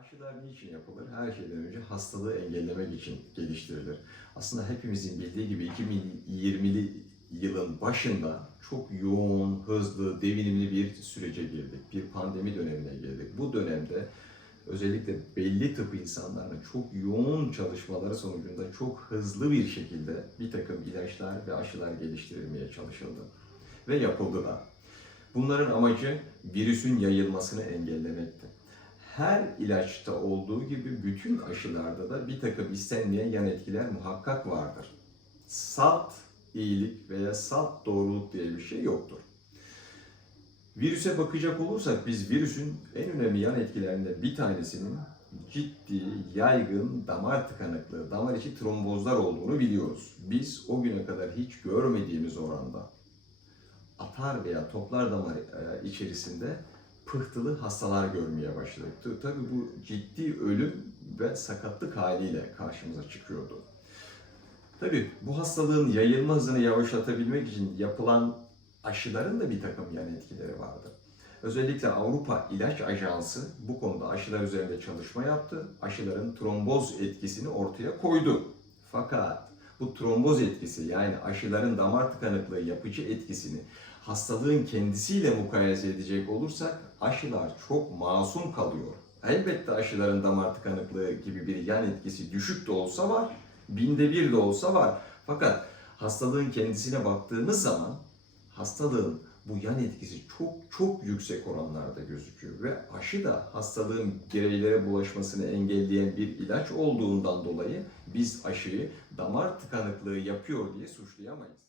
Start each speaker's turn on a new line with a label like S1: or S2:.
S1: Aşılar niçin yapılır? Her şeyden önce hastalığı engellemek için geliştirilir. Aslında hepimizin bildiği gibi 2020'li yılın başında çok yoğun, hızlı, devinimli bir sürece girdik. Bir pandemi dönemine girdik. Bu dönemde özellikle belli tıp insanlarının çok yoğun çalışmaları sonucunda çok hızlı bir şekilde bir takım ilaçlar ve aşılar geliştirilmeye çalışıldı. Ve yapıldı da. Bunların amacı virüsün yayılmasını engellemekti. Her ilaçta olduğu gibi bütün aşılarda da bir takım istenmeyen yan etkiler muhakkak vardır. Salt iyilik veya salt doğruluk diye bir şey yoktur. Virüse bakacak olursak biz virüsün en önemli yan etkilerinden bir tanesinin ciddi, yaygın damar tıkanıklığı, damar içi trombozlar olduğunu biliyoruz. Biz o güne kadar hiç görmediğimiz oranda atar veya toplar damar e, içerisinde pıhtılı hastalar görmeye başladık. Tabii bu ciddi ölüm ve sakatlık haliyle karşımıza çıkıyordu. Tabii bu hastalığın yayılma hızını yavaşlatabilmek için yapılan aşıların da bir takım yan etkileri vardı. Özellikle Avrupa İlaç Ajansı bu konuda aşılar üzerinde çalışma yaptı. Aşıların tromboz etkisini ortaya koydu. Fakat bu tromboz etkisi yani aşıların damar tıkanıklığı yapıcı etkisini hastalığın kendisiyle mukayese edecek olursak aşılar çok masum kalıyor. Elbette aşıların damar tıkanıklığı gibi bir yan etkisi düşük de olsa var, binde bir de olsa var. Fakat hastalığın kendisine baktığımız zaman hastalığın bu yan etkisi çok çok yüksek oranlarda gözüküyor ve aşı da hastalığın bireylere bulaşmasını engelleyen bir ilaç olduğundan dolayı biz aşıyı damar tıkanıklığı yapıyor diye suçlayamayız.